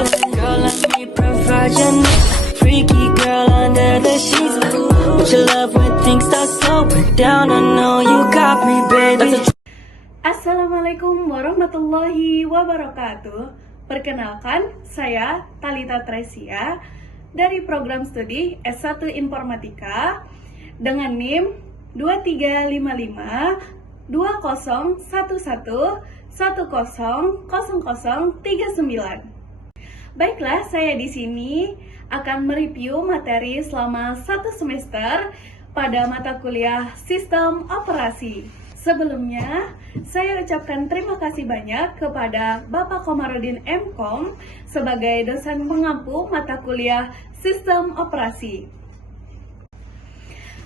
Girl, let me provide your needs. Freaky girl under the sheets. But your love when things start slowing down. I know you got me, baby. Assalamualaikum warahmatullahi wabarakatuh. Perkenalkan, saya Talita Tresia dari program studi S1 Informatika dengan NIM 2355 2011 100039. Baiklah, saya di sini akan mereview materi selama 1 semester pada mata kuliah Sistem Operasi. Sebelumnya, saya ucapkan terima kasih banyak kepada Bapak Komarudin M.Com sebagai dosen pengampu mata kuliah Sistem Operasi.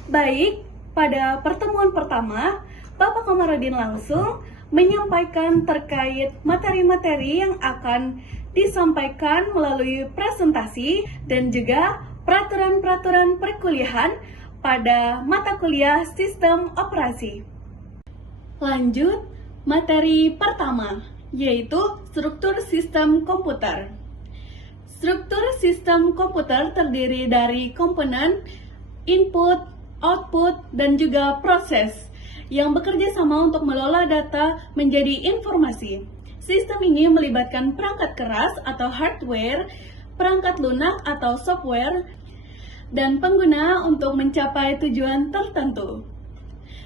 Baik, pada pertemuan pertama, Bapak Komarudin langsung menyampaikan terkait materi-materi yang akan disampaikan melalui presentasi dan juga peraturan-peraturan perkuliahan pada mata kuliah Sistem Operasi. Lanjut, materi pertama, yaitu struktur sistem komputer. Struktur sistem komputer terdiri dari komponen input, output, dan juga proses yang bekerja sama untuk mengelola data menjadi informasi. Sistem ini melibatkan perangkat keras atau hardware, perangkat lunak atau software, dan pengguna untuk mencapai tujuan tertentu.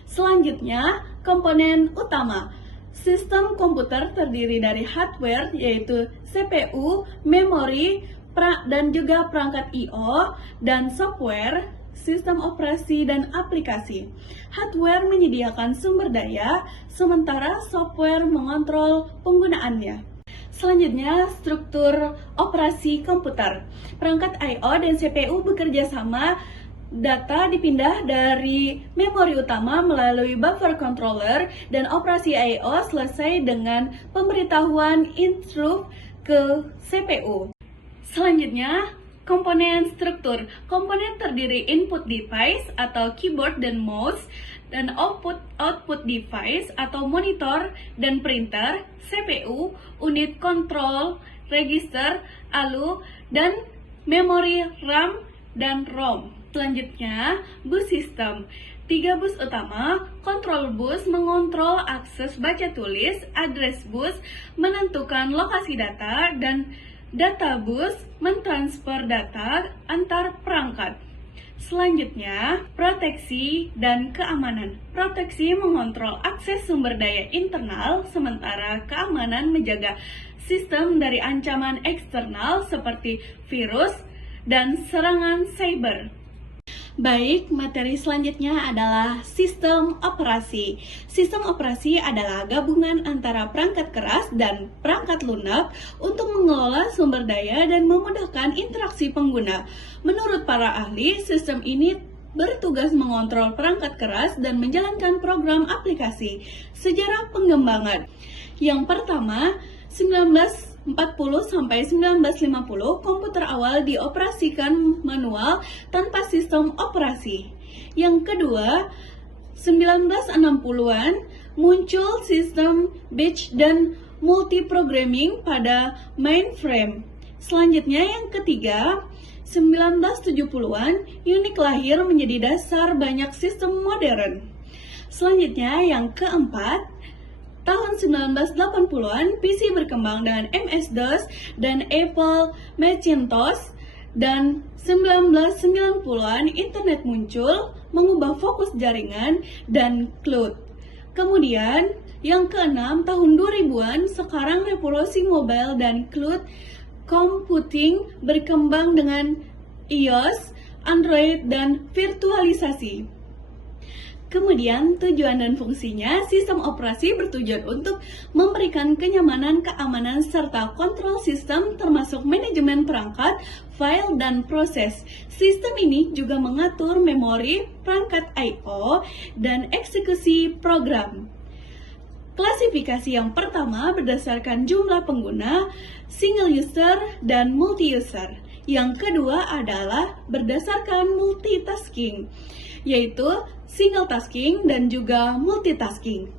Selanjutnya, komponen utama. Sistem komputer terdiri dari hardware, yaitu CPU, memori, dan juga perangkat I/O, dan software, sistem operasi dan aplikasi. Hardware menyediakan sumber daya, sementara software mengontrol penggunaannya. Selanjutnya, struktur operasi komputer. Perangkat I/O dan CPU bekerja sama. Data dipindah dari memori utama melalui buffer controller dan operasi I/O selesai dengan pemberitahuan interrupt ke CPU. Selanjutnya, komponen struktur. Komponen terdiri input device atau keyboard dan mouse, dan output device atau monitor dan printer, CPU, unit kontrol, register, ALU, dan memori RAM dan ROM. Selanjutnya, bus system. 3 bus utama, kontrol bus mengontrol akses baca tulis, address bus menentukan lokasi data, dan data bus mentransfer data antar perangkat. Selanjutnya, proteksi dan keamanan. Proteksi mengontrol akses sumber daya internal, sementara keamanan menjaga sistem dari ancaman eksternal seperti virus dan serangan cyber. Baik, materi selanjutnya adalah sistem operasi. Sistem operasi adalah gabungan antara perangkat keras dan perangkat lunak untuk mengelola sumber daya dan memudahkan interaksi pengguna. Menurut para ahli, sistem ini bertugas mengontrol perangkat keras dan menjalankan program aplikasi. Sejarah pengembangan. Yang pertama, 1940-1950, komputer awal dioperasikan manual tanpa sistem operasi. Yang kedua, 1960-an, muncul sistem batch dan multiprogramming pada mainframe. Selanjutnya yang ketiga, 1970-an, Unix lahir menjadi dasar banyak sistem modern. Selanjutnya yang keempat, tahun 1980-an, PC berkembang dengan MS-DOS dan Apple Macintosh, dan 1990-an, internet muncul, mengubah fokus jaringan dan cloud. Kemudian, yang keenam, tahun 2000-an, sekarang revolusi mobile dan cloud computing berkembang dengan iOS, Android, dan virtualisasi. Kemudian, tujuan dan fungsinya, sistem operasi bertujuan untuk memberikan kenyamanan, keamanan, serta kontrol sistem termasuk manajemen perangkat, file, dan proses. Sistem ini juga mengatur memori, perangkat I/O, dan eksekusi program. Klasifikasi yang pertama berdasarkan jumlah pengguna, single user, dan multi-user. Yang kedua adalah berdasarkan multitasking, yaitu single tasking dan juga multitasking.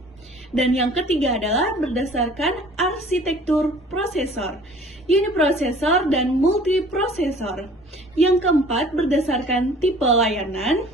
Dan yang ketiga adalah berdasarkan arsitektur prosesor, uniprosesor dan multiprosesor. Yang keempat berdasarkan tipe layanan,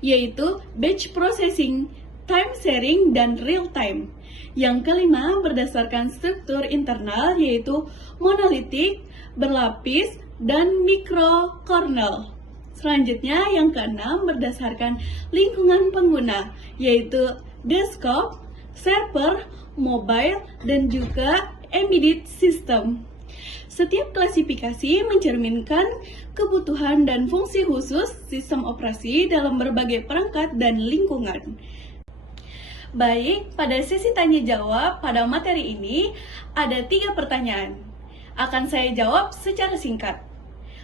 yaitu batch processing, time sharing, dan real time. Yang kelima berdasarkan struktur internal, yaitu monolitik, berlapis, dan microkernel. Selanjutnya yang keenam berdasarkan lingkungan pengguna, yaitu desktop, server, mobile, dan juga embedded system. Setiap klasifikasi mencerminkan kebutuhan dan fungsi khusus sistem operasi dalam berbagai perangkat dan lingkungan. Baik, pada sesi tanya jawab pada materi ini ada 3 pertanyaan. Akan saya jawab secara singkat.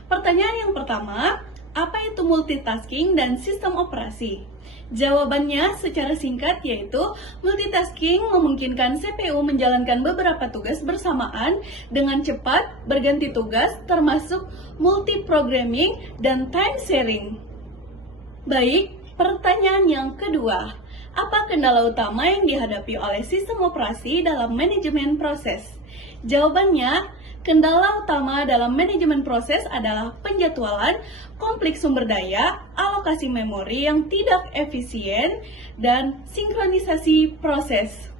Pertanyaan yang pertama, apa itu multitasking dan sistem operasi? Jawabannya secara singkat yaitu multitasking memungkinkan CPU menjalankan beberapa tugas bersamaan dengan cepat berganti tugas termasuk multiprogramming dan time sharing. Baik, pertanyaan yang kedua, apa kendala utama yang dihadapi oleh sistem operasi dalam manajemen proses? Jawabannya, kendala utama dalam manajemen proses adalah penjadwalan, konflik sumber daya, alokasi memori yang tidak efisien, dan sinkronisasi proses.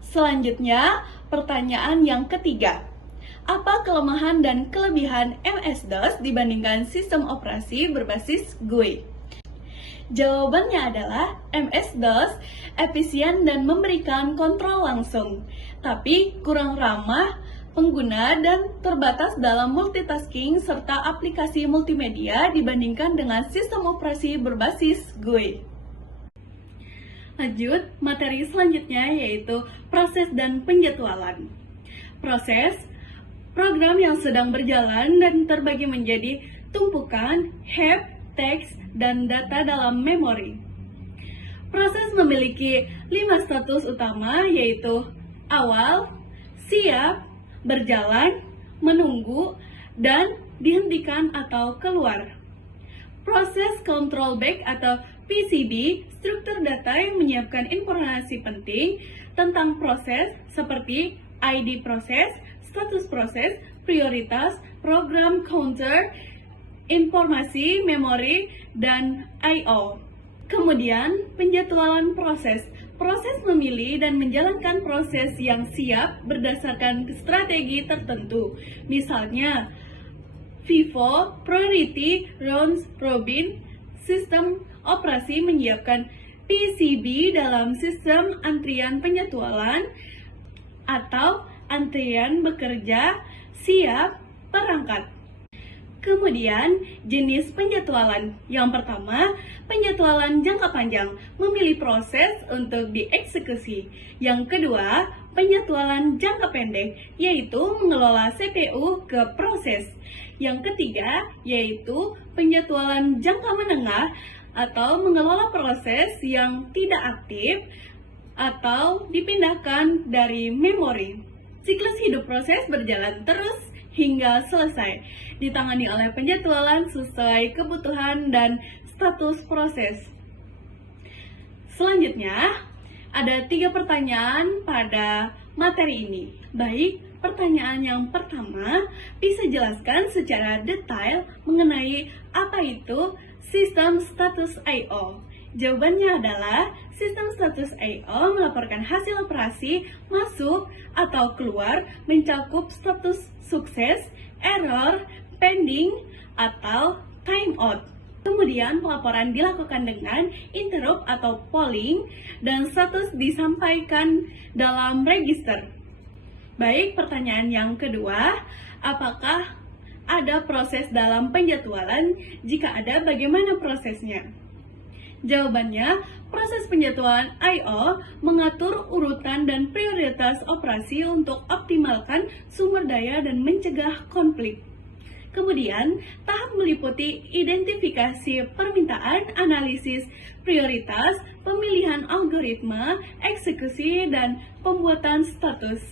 Selanjutnya, pertanyaan yang ketiga. Apa kelemahan dan kelebihan MS-DOS dibandingkan sistem operasi berbasis GUI? Jawabannya adalah MS-DOS efisien dan memberikan kontrol langsung, tapi kurang ramah pengguna dan terbatas dalam multitasking serta aplikasi multimedia dibandingkan dengan sistem operasi berbasis GUI. Lanjut, materi selanjutnya yaitu proses dan penjadwalan. Proses, program yang sedang berjalan dan terbagi menjadi tumpukan, heap, teks, dan data dalam memori. Proses memiliki 5 status utama yaitu awal, siap, berjalan, menunggu, dan dihentikan atau keluar. Proses control back atau PCB, struktur data yang menyiapkan informasi penting tentang proses seperti ID proses, status proses, prioritas, program counter, informasi, memori, dan I/O. Kemudian, penjadwalan proses. Proses memilih dan menjalankan proses yang siap berdasarkan strategi tertentu. Misalnya, FIFO, Priority, Round Robin, sistem operasi menyiapkan PCB dalam sistem antrian penjadwalan atau antrian bekerja siap perangkat. Kemudian, jenis penjadwalan. Yang pertama, penjadwalan jangka panjang, memilih proses untuk dieksekusi. Yang kedua, penjadwalan jangka pendek, yaitu mengelola CPU ke proses. Yang ketiga, yaitu penjadwalan jangka menengah atau mengelola proses yang tidak aktif atau dipindahkan dari memori. Siklus hidup proses berjalan terus hingga selesai, ditangani oleh penjadwalan sesuai kebutuhan dan status proses. Selanjutnya, ada 3 pertanyaan pada materi ini. Baik, pertanyaan yang pertama, bisa jelaskan secara detail mengenai apa itu sistem status I/O. Jawabannya adalah sistem status I/O melaporkan hasil operasi masuk atau keluar mencakup status sukses, error, pending, atau timeout. Kemudian pelaporan dilakukan dengan interrupt atau polling dan status disampaikan dalam register. Baik, pertanyaan yang kedua, apakah ada proses dalam penjadwalan? Jika ada, bagaimana prosesnya? Jawabannya, proses penjadwalan I/O mengatur urutan dan prioritas operasi untuk optimalkan sumber daya dan mencegah konflik. Kemudian, tahap meliputi identifikasi permintaan, analisis prioritas, pemilihan algoritma, eksekusi, dan pembuatan status.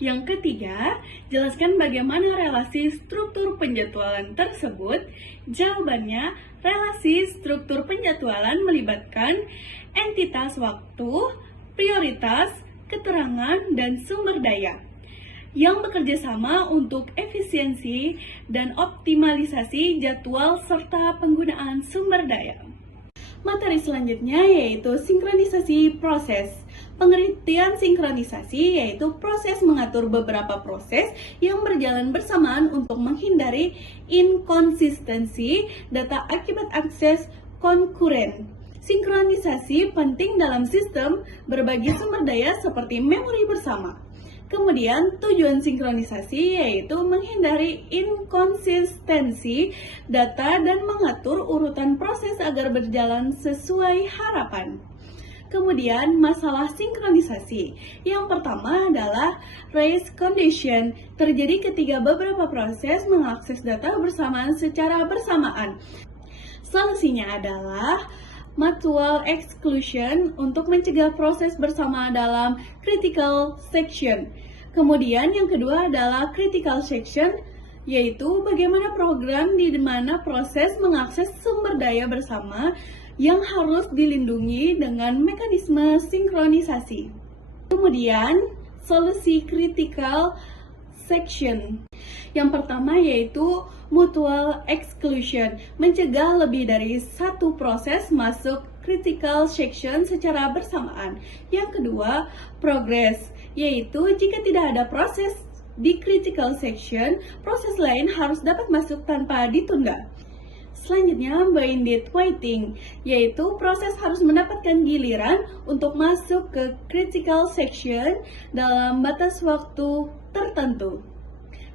Yang ketiga, jelaskan bagaimana relasi struktur penjadwalan tersebut. Jawabannya, relasi struktur penjadwalan melibatkan entitas waktu, prioritas, keterangan, dan sumber daya yang bekerja sama untuk efisiensi dan optimalisasi jadwal serta penggunaan sumber daya. Materi selanjutnya yaitu sinkronisasi proses. Pengertian sinkronisasi yaitu proses mengatur beberapa proses yang berjalan bersamaan untuk menghindari inkonsistensi data akibat akses konkuren. Sinkronisasi penting dalam sistem berbagi sumber daya seperti memori bersama. Kemudian tujuan sinkronisasi yaitu menghindari inkonsistensi data dan mengatur urutan proses agar berjalan sesuai harapan. Kemudian masalah sinkronisasi. Yang pertama adalah race condition. Terjadi ketika beberapa proses mengakses data bersamaan secara bersamaan. Solusinya adalah mutual exclusion untuk mencegah proses bersama dalam critical section. Kemudian yang kedua adalah critical section, yaitu bagaimana program di mana proses mengakses sumber daya bersama yang harus dilindungi dengan mekanisme sinkronisasi. Kemudian, solusi critical section. Yang pertama yaitu mutual exclusion, mencegah lebih dari satu proses masuk critical section secara bersamaan. Yang kedua, progress, yaitu jika tidak ada proses di critical section, proses lain harus dapat masuk tanpa ditunda. Selanjutnya, bounded waiting, yaitu proses harus mendapatkan giliran untuk masuk ke critical section dalam batas waktu tertentu.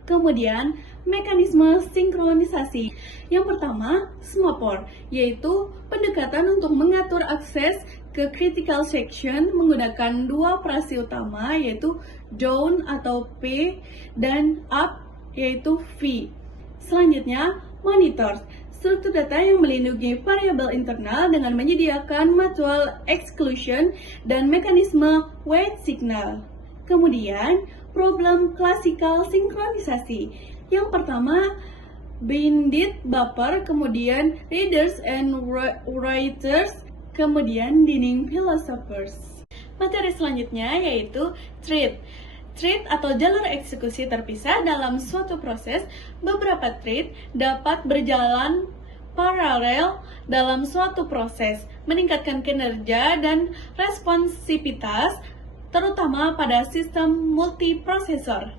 Kemudian, mekanisme sinkronisasi. Yang pertama, semaphore, yaitu pendekatan untuk mengatur akses ke critical section menggunakan dua operasi utama, yaitu down atau P dan up, yaitu V. Selanjutnya, monitors, struktur data yang melindungi variabel internal dengan menyediakan mutual exclusion dan mekanisme wait signal. Kemudian, problem klasikal sinkronisasi. Yang pertama, bounded buffer, kemudian readers and writers, kemudian Dining philosophers. Materi selanjutnya yaitu thread. Thread atau jalur eksekusi terpisah dalam suatu proses. Beberapa thread dapat berjalan paralel dalam suatu proses, meningkatkan kinerja dan responsivitas, terutama pada sistem multiprosesor.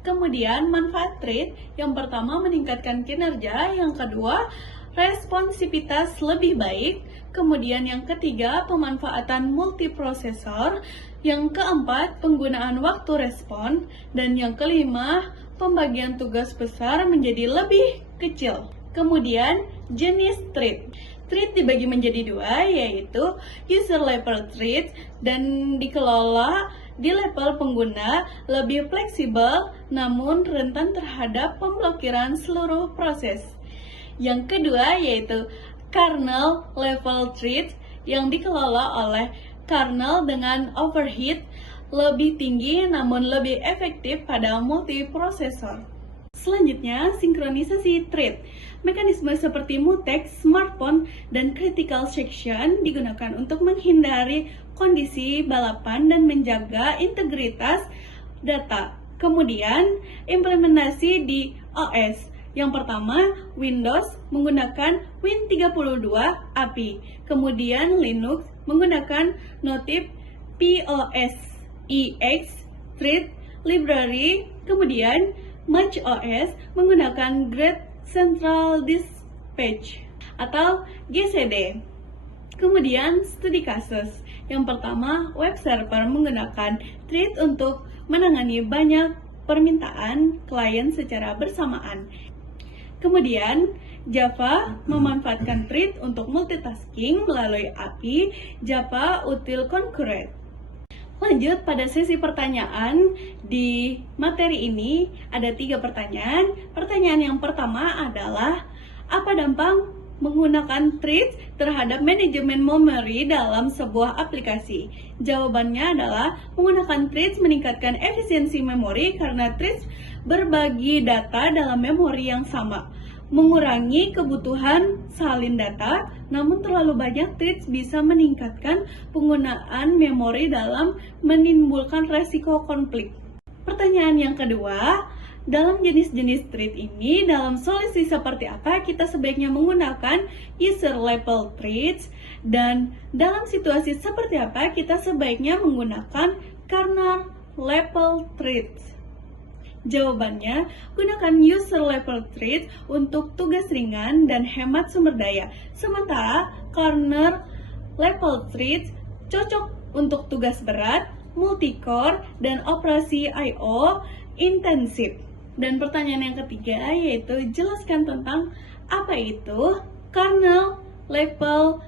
Kemudian manfaat thread, yang pertama meningkatkan kinerja, yang kedua responsivitas lebih baik, kemudian yang ketiga pemanfaatan multiprosesor, yang keempat penggunaan waktu respon, dan yang kelima pembagian tugas besar menjadi lebih kecil. Kemudian jenis thread. Thread dibagi menjadi dua, yaitu user level thread dan dikelola di level pengguna, lebih fleksibel namun rentan terhadap pemblokiran seluruh proses. Yang kedua yaitu kernel level thread yang dikelola oleh kernel dengan overhead lebih tinggi namun lebih efektif pada multiprosesor. Selanjutnya, sinkronisasi thread. Mekanisme seperti mutex, smartphone, dan critical section digunakan untuk menghindari kondisi balapan dan menjaga integritas data. Kemudian, implementasi di OS. Yang pertama, Windows menggunakan Win32 API. Kemudian, Linux menggunakan Notif POSIX Thread Library. Kemudian, macOS menggunakan Great Central Dispatch atau GCD. Kemudian, studi kasus. Yang pertama, web server menggunakan thread untuk menangani banyak permintaan klien secara bersamaan. Kemudian, Java memanfaatkan thread untuk multitasking melalui API Java Util Concurrent. Lanjut pada sesi pertanyaan. Di materi ini ada 3 pertanyaan. Pertanyaan yang pertama adalah, apa dampak menggunakan thread terhadap manajemen memori dalam sebuah aplikasi? Jawabannya adalah menggunakan threads meningkatkan efisiensi memori karena threads berbagi data dalam memori yang sama. Mengurangi kebutuhan salin data, namun terlalu banyak threads bisa meningkatkan penggunaan memori dalam menimbulkan resiko konflik. Pertanyaan yang kedua, dalam jenis-jenis thread ini, dalam solusi seperti apa kita sebaiknya menggunakan user level threads, dan dalam situasi seperti apa kita sebaiknya menggunakan kernel level threads? Jawabannya, gunakan user level threads untuk tugas ringan dan hemat sumber daya. Sementara kernel level threads cocok untuk tugas berat, multicore, dan operasi I/O intensif. Dan pertanyaan yang ketiga yaitu jelaskan tentang apa itu kernel level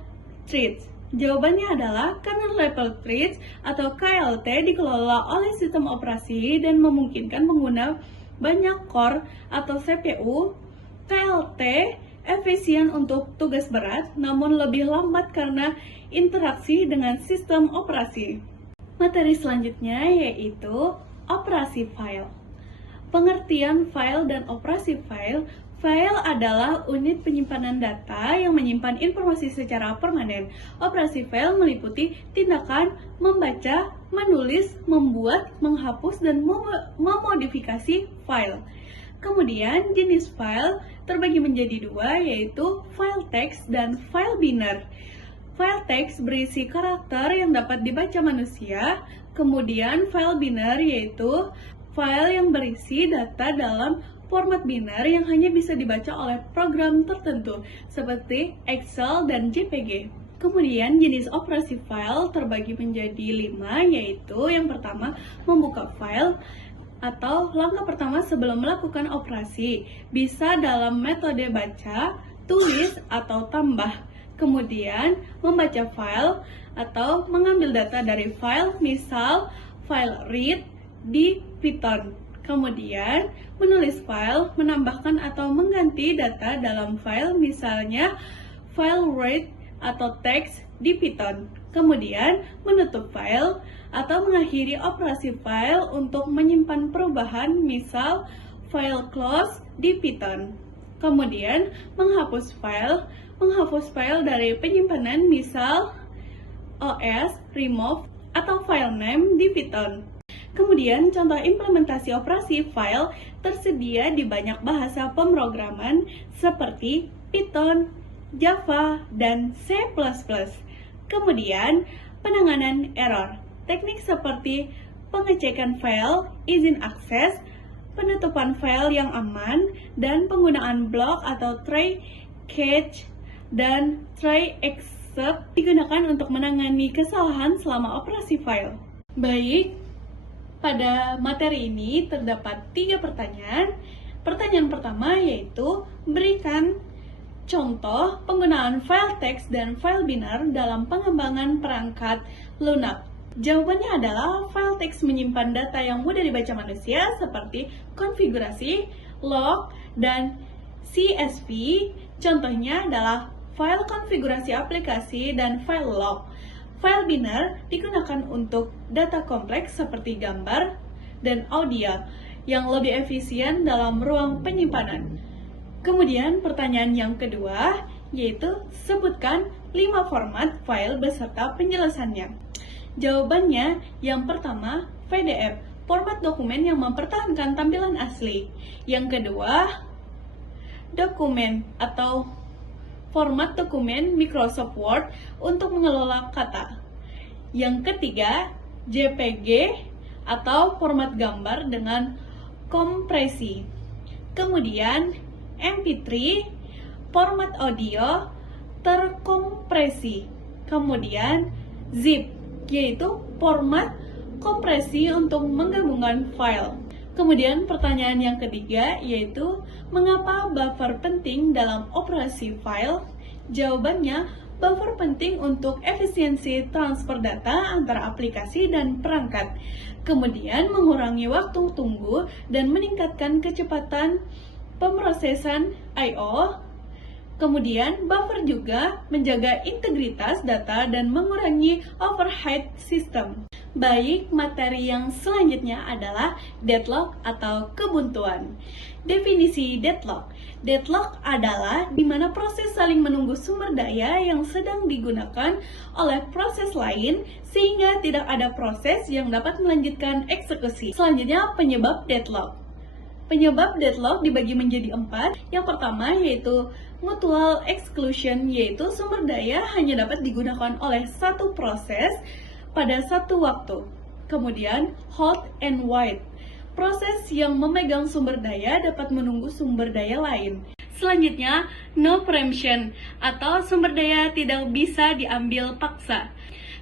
threads. Jawabannya adalah kernel level threads atau KLT dikelola oleh sistem operasi dan memungkinkan pengguna banyak core atau CPU. KLT efisien untuk tugas berat namun lebih lambat karena interaksi dengan sistem operasi. Materi selanjutnya yaitu operasi file. Pengertian file dan operasi file. File adalah unit penyimpanan data yang menyimpan informasi secara permanen. Operasi file meliputi tindakan membaca, menulis, membuat, menghapus, dan memodifikasi file. Kemudian jenis file terbagi menjadi dua, yaitu file teks dan file binary. File teks berisi karakter yang dapat dibaca manusia, kemudian file binary yaitu file yang berisi data dalam format binary yang hanya bisa dibaca oleh program tertentu, seperti Excel dan JPG. Kemudian jenis operasi file terbagi menjadi 5, yaitu yang pertama, membuka file atau langkah pertama sebelum melakukan operasi. Bisa dalam metode baca, tulis, atau tambah. Kemudian, membaca file atau mengambil data dari file, misal file read di Python. Kemudian, menulis file, menambahkan atau mengganti data dalam file, misalnya file write atau teks di Python. Kemudian, menutup file atau mengakhiri operasi file untuk menyimpan perubahan, misal file close di Python. Kemudian, menghapus file dari penyimpanan, misal OS, remove, atau file name di Python. Kemudian, contoh implementasi operasi file tersedia di banyak bahasa pemrograman seperti Python, Java, dan C++. Kemudian, penanganan error. Teknik seperti pengecekan file, izin akses, penutupan file yang aman, dan penggunaan block atau try catch dan try except digunakan untuk menangani kesalahan selama operasi file. Baik, pada materi ini terdapat 3 pertanyaan. Pertanyaan pertama yaitu berikan contoh penggunaan file teks dan file binary dalam pengembangan perangkat lunak. Jawabannya adalah file teks menyimpan data yang mudah dibaca manusia seperti konfigurasi, log, dan CSV. Contohnya adalah file konfigurasi aplikasi dan file log. File binary digunakan untuk data kompleks seperti gambar dan audio yang lebih efisien dalam ruang penyimpanan. Kemudian pertanyaan yang kedua yaitu sebutkan 5 format file beserta penjelasannya. Jawabannya yang pertama PDF, format dokumen yang mempertahankan tampilan asli. Yang kedua dokumen atau format dokumen Microsoft Word untuk mengelola kata. Yang ketiga, JPG atau format gambar dengan kompresi. Kemudian, MP3, format audio terkompresi. Kemudian, zip, yaitu format kompresi untuk menggabungkan file. Kemudian pertanyaan yang ketiga yaitu mengapa buffer penting dalam operasi file? Jawabannya, buffer penting untuk efisiensi transfer data antara aplikasi dan perangkat. Kemudian mengurangi waktu tunggu dan meningkatkan kecepatan pemrosesan I/O. Kemudian, buffer juga menjaga integritas data dan mengurangi overhead sistem. Baik, materi yang selanjutnya adalah deadlock atau kebuntuan. Definisi deadlock. Deadlock adalah di mana proses saling menunggu sumber daya yang sedang digunakan oleh proses lain sehingga tidak ada proses yang dapat melanjutkan eksekusi. Selanjutnya, penyebab deadlock. Penyebab deadlock dibagi menjadi 4. Yang pertama yaitu mutual exclusion, yaitu sumber daya hanya dapat digunakan oleh satu proses pada satu waktu. Kemudian hold and wait, proses yang memegang sumber daya dapat menunggu sumber daya lain. Selanjutnya, no preemption atau sumber daya tidak bisa diambil paksa.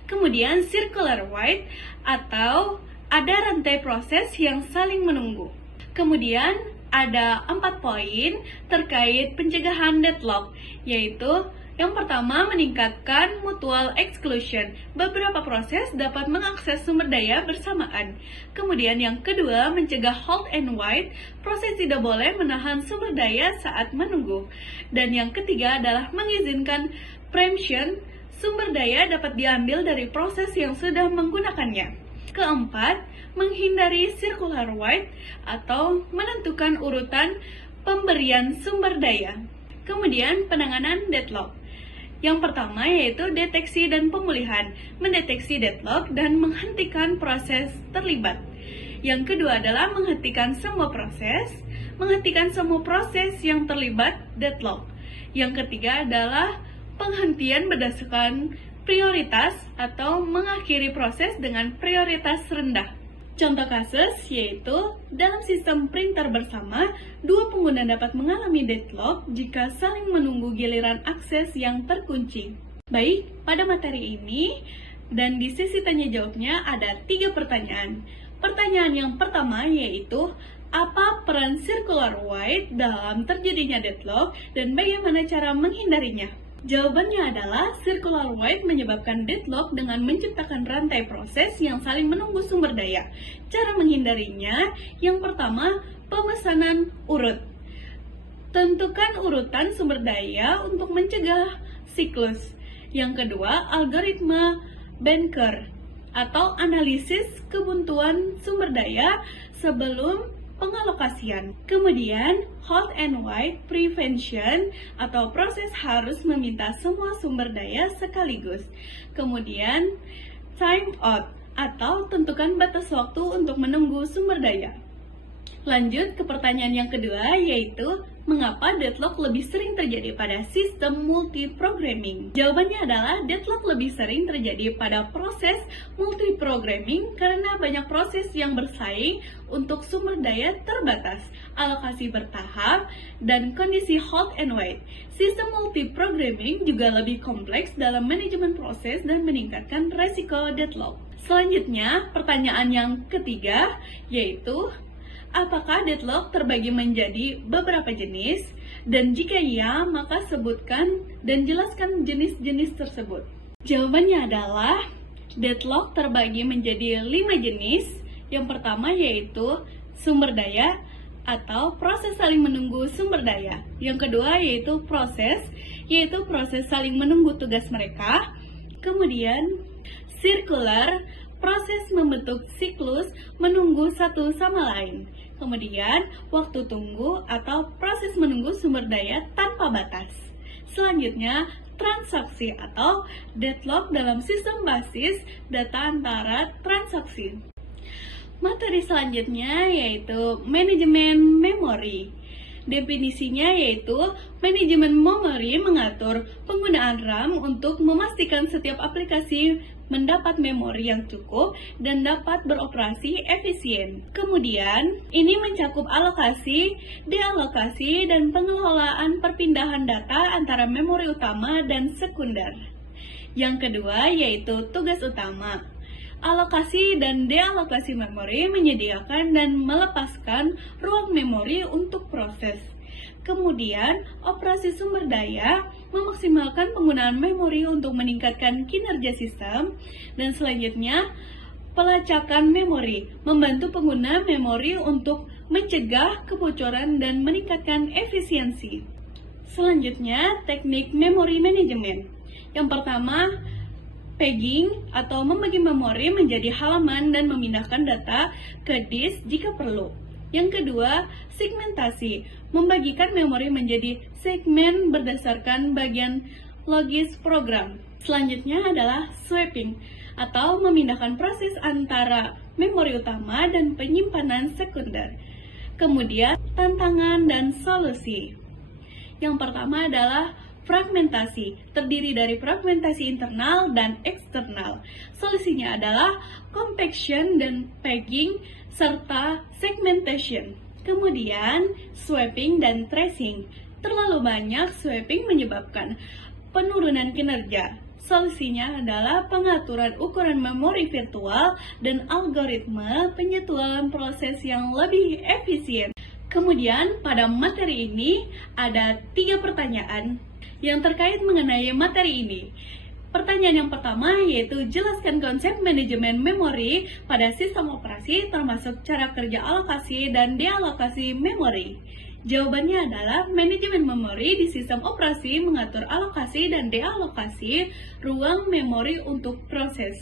Kemudian circular wait atau ada rantai proses yang saling menunggu. Kemudian ada 4 poin terkait pencegahan deadlock, yaitu yang pertama meningkatkan mutual exclusion. Beberapa proses dapat mengakses sumber daya bersamaan. Kemudian yang kedua mencegah hold and wait, proses tidak boleh menahan sumber daya saat menunggu. Dan yang ketiga adalah mengizinkan preemption, sumber daya dapat diambil dari proses yang sudah menggunakannya. Keempat, menghindari circular wait atau menentukan urutan pemberian sumber daya. Kemudian penanganan deadlock. Yang pertama yaitu deteksi dan pemulihan, mendeteksi deadlock dan menghentikan proses terlibat. Yang kedua adalah menghentikan semua proses yang terlibat deadlock. Yang ketiga adalah penghentian berdasarkan prioritas atau mengakhiri proses dengan prioritas rendah. Contoh kasus yaitu dalam sistem printer bersama, dua pengguna dapat mengalami deadlock jika saling menunggu giliran akses yang terkunci. Baik, pada materi ini dan di sesi tanya jawabnya ada 3 pertanyaan. Pertanyaan yang pertama yaitu apa peran circular wait dalam terjadinya deadlock dan bagaimana cara menghindarinya? Jawabannya adalah circular wait menyebabkan deadlock dengan menciptakan rantai proses yang saling menunggu sumber daya. Cara menghindarinya, yang pertama, pemesanan urut. Tentukan urutan sumber daya untuk mencegah siklus. Yang kedua, algoritma Banker atau analisis kebuntuan sumber daya sebelum pengalokasian. Kemudian, hold and wait prevention atau proses harus meminta semua sumber daya sekaligus. Kemudian, time out atau tentukan batas waktu untuk menunggu sumber daya. Lanjut ke pertanyaan yang kedua, yaitu mengapa deadlock lebih sering terjadi pada sistem multiprogramming? Jawabannya adalah deadlock lebih sering terjadi pada proses multiprogramming karena banyak proses yang bersaing untuk sumber daya terbatas, alokasi bertahap, dan kondisi hold and wait. Sistem multiprogramming juga lebih kompleks dalam manajemen proses dan meningkatkan resiko deadlock. Selanjutnya, pertanyaan yang ketiga, yaitu apakah deadlock terbagi menjadi beberapa jenis? Dan jika iya, maka sebutkan dan jelaskan jenis-jenis tersebut. Jawabannya adalah deadlock terbagi menjadi 5 jenis. Yang pertama yaitu sumber daya atau proses saling menunggu sumber daya. Yang kedua yaitu proses saling menunggu tugas mereka. Kemudian circular, proses membentuk siklus menunggu satu sama lain. Kemudian, waktu tunggu atau proses menunggu sumber daya tanpa batas. Selanjutnya, transaksi atau deadlock dalam sistem basis data antara transaksi. Materi selanjutnya yaitu manajemen memori. Definisinya yaitu manajemen memori mengatur penggunaan RAM untuk memastikan setiap aplikasi mendapat memori yang cukup dan dapat beroperasi efisien. Kemudian, ini mencakup alokasi, dealokasi, dan pengelolaan perpindahan data antara memori utama dan sekunder. Yang kedua yaitu tugas utama. Alokasi dan dealokasi memori menyediakan dan melepaskan ruang memori untuk proses. Kemudian, operasi sumber daya memaksimalkan penggunaan memori untuk meningkatkan kinerja sistem. Dan selanjutnya, pelacakan memori membantu pengguna memori untuk mencegah kebocoran dan meningkatkan efisiensi. Selanjutnya, teknik memory management. Yang pertama, pegging atau membagi memori menjadi halaman dan memindahkan data ke disk jika perlu. Yang kedua, segmentasi, membagikan memori menjadi segmen berdasarkan bagian logis program. Selanjutnya adalah swapping, atau memindahkan proses antara memori utama dan penyimpanan sekunder. Kemudian, tantangan dan solusi. Yang pertama adalah fragmentasi, terdiri dari fragmentasi internal dan eksternal. Solusinya adalah compaction dan pegging, serta segmentation. Kemudian, swapping dan tracing. Terlalu banyak swapping menyebabkan penurunan kinerja. Solusinya adalah pengaturan ukuran memori virtual dan algoritma penyetualan proses yang lebih efisien. Kemudian, pada materi ini ada 3 pertanyaan yang terkait mengenai materi ini. Pertanyaan yang pertama yaitu jelaskan konsep manajemen memori pada sistem operasi termasuk cara kerja alokasi dan dealokasi memori. Jawabannya adalah manajemen memori di sistem operasi mengatur alokasi dan dealokasi ruang memori untuk proses.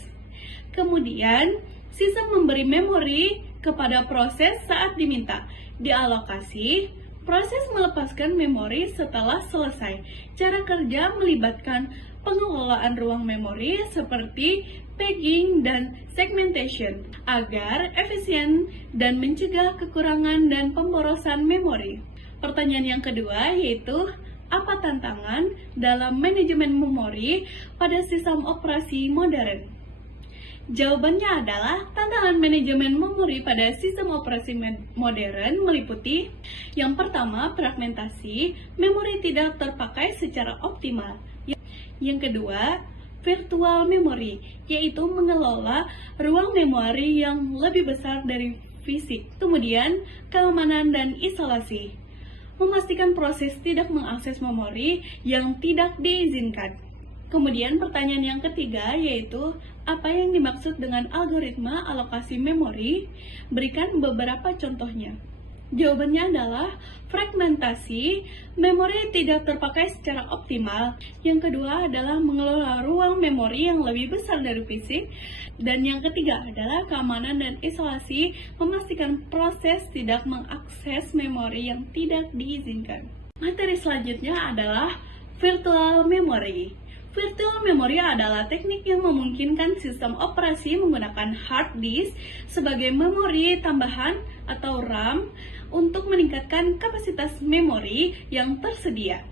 Kemudian, sistem memberi memori kepada proses saat diminta. Dialokasi, proses melepaskan memori setelah selesai. Cara kerja melibatkan pengelolaan ruang memori seperti pegging dan segmentation agar efisien dan mencegah kekurangan dan pemborosan memori. Pertanyaan yang kedua yaitu apa tantangan dalam manajemen memori pada sistem operasi modern? Jawabannya adalah tantangan manajemen memori pada sistem operasi modern meliputi yang pertama, fragmentasi, memori tidak terpakai secara optimal. Yang kedua, virtual memory, yaitu mengelola ruang memori yang lebih besar dari fisik. Kemudian, keamanan dan isolasi, memastikan proses tidak mengakses memori yang tidak diizinkan. Kemudian pertanyaan yang ketiga yaitu apa yang dimaksud dengan algoritma alokasi memori? Berikan beberapa contohnya. Jawabannya adalah fragmentasi, memori tidak terpakai secara optimal. Yang kedua adalah mengelola ruang memori yang lebih besar dari fisik. Dan yang ketiga adalah keamanan dan isolasi, memastikan proses tidak mengakses memori yang tidak diizinkan. Materi selanjutnya adalah virtual memory. Virtual memory adalah teknik yang memungkinkan sistem operasi menggunakan hard disk sebagai memori tambahan atau RAM untuk meningkatkan kapasitas memori yang tersedia.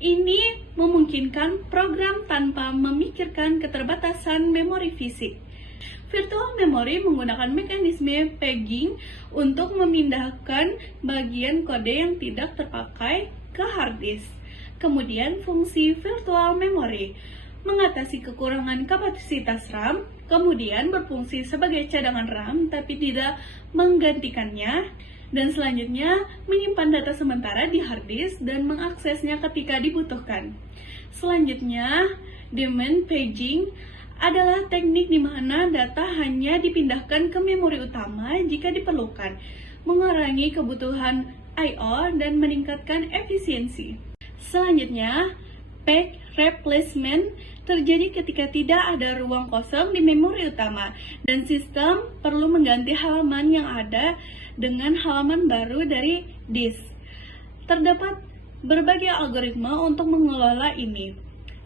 Ini memungkinkan program tanpa memikirkan keterbatasan memori fisik. Virtual memory menggunakan mekanisme pegging untuk memindahkan bagian kode yang tidak terpakai ke hard disk. Kemudian fungsi virtual memory mengatasi kekurangan kapasitas RAM, kemudian berfungsi sebagai cadangan RAM tapi tidak menggantikannya, dan selanjutnya menyimpan data sementara di hard disk dan mengaksesnya ketika dibutuhkan. Selanjutnya, demand paging adalah teknik di mana data hanya dipindahkan ke memori utama jika diperlukan, mengurangi kebutuhan I/O dan meningkatkan efisiensi. Selanjutnya, page replacement terjadi ketika tidak ada ruang kosong di memori utama dan sistem perlu mengganti halaman yang ada dengan halaman baru dari disk. Terdapat berbagai algoritma untuk mengelola ini,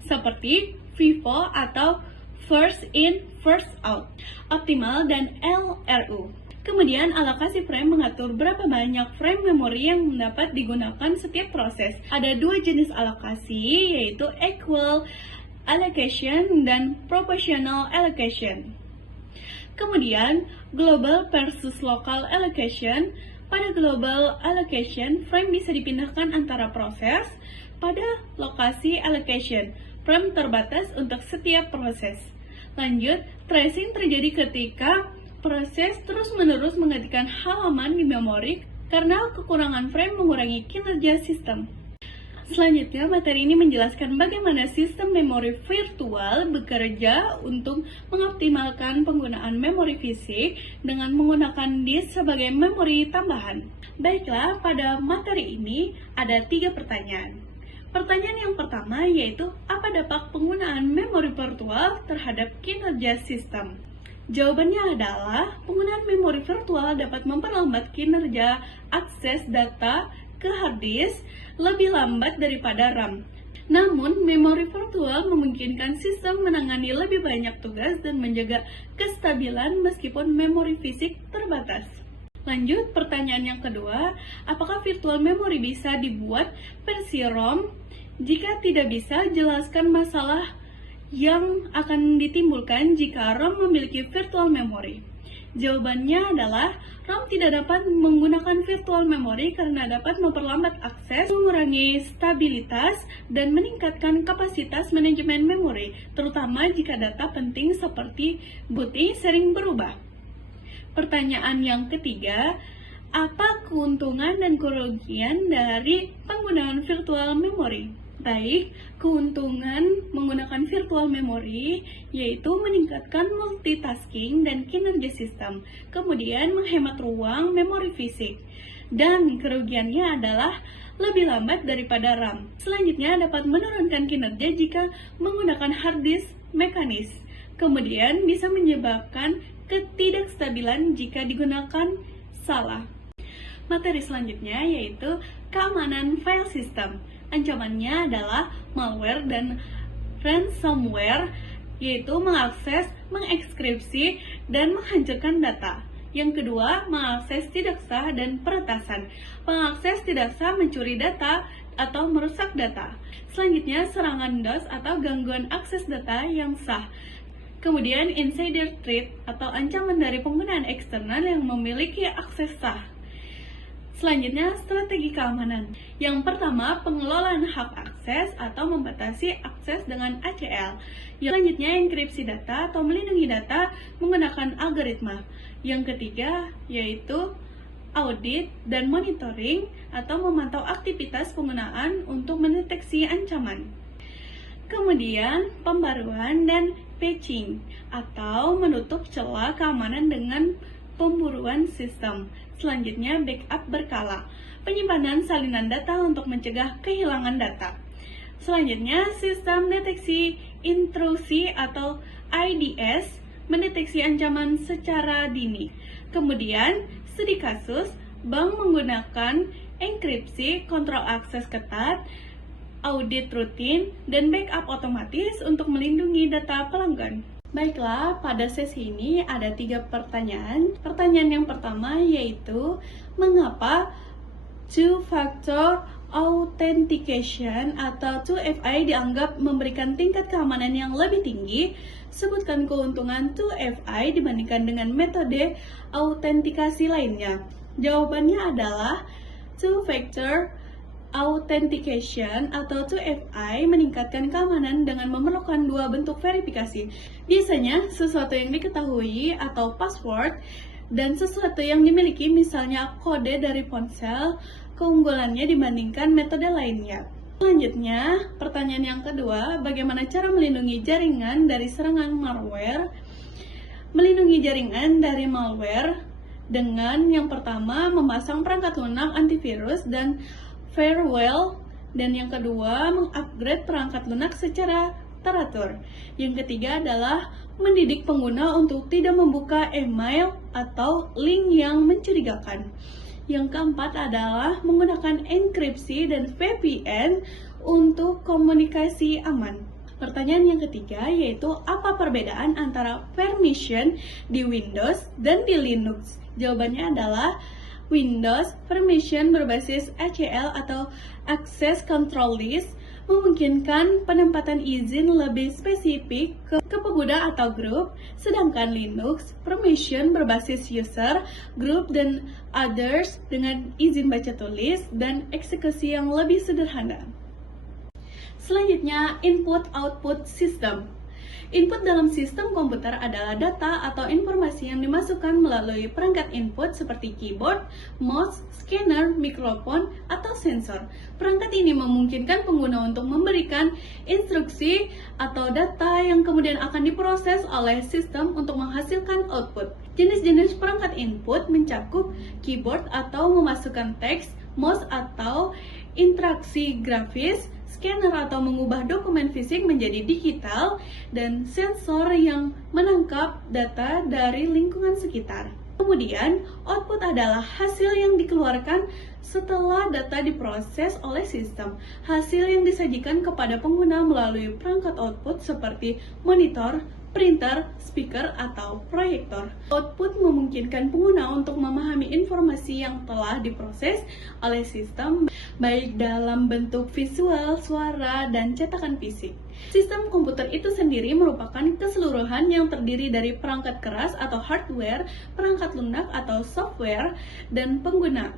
seperti FIFO atau First In, First Out, Optimal, dan LRU. Kemudian, alokasi frame mengatur berapa banyak frame memori yang dapat digunakan setiap proses. Ada 2 jenis alokasi, yaitu equal allocation dan proportional allocation. Kemudian, global versus local allocation. Pada global allocation, frame bisa dipindahkan antara proses. Pada lokasi allocation, frame terbatas untuk setiap proses. Lanjut, tracing terjadi ketika proses terus-menerus menggantikan halaman di memori karena kekurangan frame mengurangi kinerja sistem. Selanjutnya, materi ini menjelaskan bagaimana sistem memori virtual bekerja untuk mengoptimalkan penggunaan memori fisik dengan menggunakan disk sebagai memori tambahan. Baiklah, pada materi ini ada 3 pertanyaan. Pertanyaan yang pertama yaitu, apa dampak penggunaan memori virtual terhadap kinerja sistem? Jawabannya adalah, penggunaan memori virtual dapat memperlambat kinerja akses data ke hard disk lebih lambat daripada RAM. Namun, memori virtual memungkinkan sistem menangani lebih banyak tugas dan menjaga kestabilan meskipun memori fisik terbatas. Lanjut, pertanyaan yang kedua, apakah virtual memory bisa dibuat versi ROM? Jika tidak bisa, jelaskan masalah yang akan ditimbulkan jika ROM memiliki virtual memory. Jawabannya adalah, ROM tidak dapat menggunakan virtual memory karena dapat memperlambat akses, mengurangi stabilitas, dan meningkatkan kapasitas manajemen memori, terutama jika data penting seperti bukti sering berubah. Pertanyaan yang ketiga, apa keuntungan dan kerugian dari penggunaan virtual memory? Baik, keuntungan menggunakan virtual memory yaitu meningkatkan multitasking dan kinerja sistem, kemudian menghemat ruang memori fisik, dan kerugiannya adalah lebih lambat daripada RAM. Selanjutnya dapat menurunkan kinerja jika menggunakan hard disk mekanis, kemudian bisa menyebabkan ketidakstabilan jika digunakan salah. Materi selanjutnya yaitu keamanan file system. Ancamannya adalah malware dan ransomware, yaitu mengakses, mengekskripsi, dan menghancurkan data. Yang kedua, mengakses tidak sah dan peretasan. Pengakses tidak sah mencuri data atau merusak data. Selanjutnya, serangan DOS atau gangguan akses data yang sah. Kemudian, insider threat atau ancaman dari penggunaan eksternal yang memiliki akses sah. Selanjutnya, strategi keamanan. Yang pertama, pengelolaan hak akses atau membatasi akses dengan ACL. Yang selanjutnya, enkripsi data atau melindungi data menggunakan algoritma. Yang ketiga, yaitu audit dan monitoring atau memantau aktivitas penggunaan untuk mendeteksi ancaman. Kemudian, pembaruan dan patching atau menutup celah keamanan dengan pemburuan sistem. Selanjutnya, backup berkala, penyimpanan salinan data untuk mencegah kehilangan data. Selanjutnya, sistem deteksi intrusi atau IDS, mendeteksi ancaman secara dini. Kemudian, studi kasus, bank menggunakan enkripsi, kontrol akses ketat, audit rutin, dan backup otomatis untuk melindungi data pelanggan. Baiklah, pada sesi ini ada 3 pertanyaan. Pertanyaan yang pertama yaitu, mengapa two-factor authentication atau 2FA dianggap memberikan tingkat keamanan yang lebih tinggi? Sebutkan keuntungan 2FA dibandingkan dengan metode autentikasi lainnya. Jawabannya adalah two-factor authentication atau 2FA meningkatkan keamanan dengan memerlukan 2 bentuk verifikasi. Biasanya, sesuatu yang diketahui atau password dan sesuatu yang dimiliki, misalnya kode dari ponsel, keunggulannya dibandingkan metode lainnya. Selanjutnya, pertanyaan yang kedua, bagaimana cara melindungi jaringan dari serangan malware? Melindungi jaringan dari malware dengan yang pertama, memasang perangkat lunak antivirus dan firewall, dan yang kedua, mengupgrade perangkat lunak secara teratur. Yang ketiga adalah mendidik pengguna untuk tidak membuka email atau link yang mencurigakan. Yang keempat adalah menggunakan enkripsi dan VPN untuk komunikasi aman. Pertanyaan yang ketiga yaitu, apa perbedaan antara permission di Windows dan di Linux? Jawabannya adalah, Windows permission berbasis ACL atau Access Control List memungkinkan penempatan izin lebih spesifik ke pengguna atau grup, sedangkan Linux permission berbasis user, group, dan others dengan izin baca tulis dan eksekusi yang lebih sederhana. Selanjutnya, input-output system. Input dalam sistem komputer adalah data atau informasi yang dimasukkan melalui perangkat input seperti keyboard, mouse, scanner, mikrofon, atau sensor. Perangkat ini memungkinkan pengguna untuk memberikan instruksi atau data yang kemudian akan diproses oleh sistem untuk menghasilkan output. Jenis-jenis perangkat input mencakup keyboard atau memasukkan teks, mouse atau interaksi grafis, scanner atau mengubah dokumen fisik menjadi digital, dan sensor yang menangkap data dari lingkungan sekitar. Kemudian, output adalah hasil yang dikeluarkan setelah data diproses oleh sistem. Hasil yang disajikan kepada pengguna melalui perangkat output seperti monitor, printer, speaker, atau proyektor. Output memungkinkan pengguna untuk memahami informasi yang telah diproses oleh sistem, baik dalam bentuk visual, suara, dan cetakan fisik. Sistem komputer itu sendiri merupakan keseluruhan yang terdiri dari perangkat keras atau hardware, perangkat lunak atau software, dan pengguna.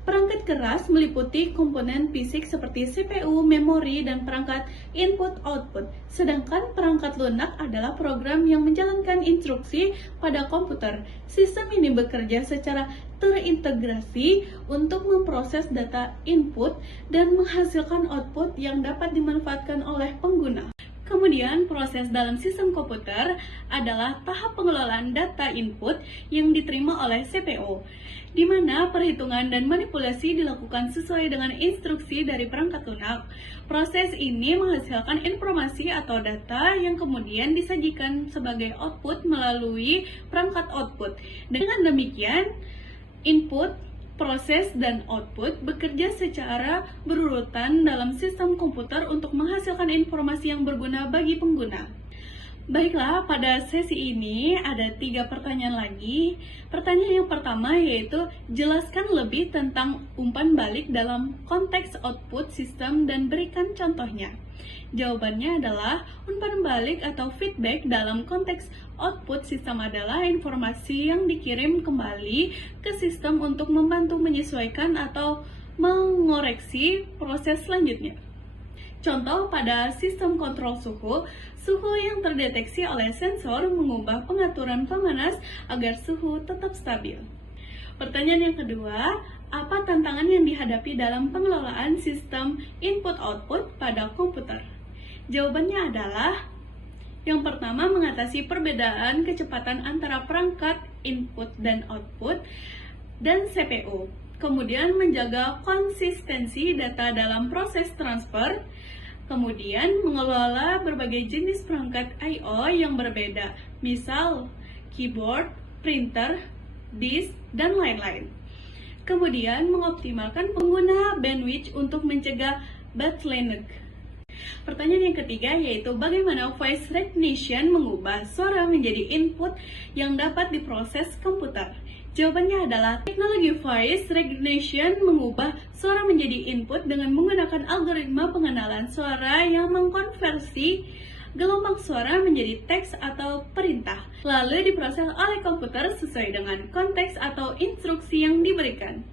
Perangkat keras meliputi komponen fisik seperti CPU, memori, dan perangkat input-output. Sedangkan perangkat lunak adalah program yang menjalankan instruksi pada komputer. Sistem ini bekerja secara terintegrasi untuk memproses data input dan menghasilkan output yang dapat dimanfaatkan oleh pengguna. Kemudian, proses dalam sistem komputer adalah tahap pengelolaan data input yang diterima oleh CPU, di mana perhitungan dan manipulasi dilakukan sesuai dengan instruksi dari perangkat lunak. Proses ini menghasilkan informasi atau data yang kemudian disajikan sebagai output melalui perangkat output. Dengan demikian, input, proses, dan output bekerja secara berurutan dalam sistem komputer untuk menghasilkan informasi yang berguna bagi pengguna. Baiklah, pada sesi ini ada 3 pertanyaan lagi. Pertanyaan yang pertama yaitu, jelaskan lebih tentang umpan balik dalam konteks output sistem dan berikan contohnya. Jawabannya adalah, umpan balik atau feedback dalam konteks output sistem adalah informasi yang dikirim kembali ke sistem untuk membantu menyesuaikan atau mengoreksi proses selanjutnya. Contoh, pada sistem kontrol suhu, suhu yang terdeteksi oleh sensor mengubah pengaturan pemanas agar suhu tetap stabil. Pertanyaan yang kedua, apa tantangan yang dihadapi dalam pengelolaan sistem input-output pada komputer? Jawabannya adalah, yang pertama, mengatasi perbedaan kecepatan antara perangkat input dan output dan CPU. Kemudian menjaga konsistensi data dalam proses transfer. Kemudian mengelola berbagai jenis perangkat I/O yang berbeda, misal keyboard, printer, disk, dan lain-lain. Kemudian mengoptimalkan pengguna bandwidth untuk mencegah bottleneck. Pertanyaan yang ketiga yaitu, bagaimana voice recognition mengubah suara menjadi input yang dapat diproses komputer? Jawabannya adalah, teknologi voice recognition mengubah suara menjadi input dengan menggunakan algoritma pengenalan suara yang mengkonversi gelombang suara menjadi teks atau perintah, lalu diproses oleh komputer sesuai dengan konteks atau instruksi yang diberikan.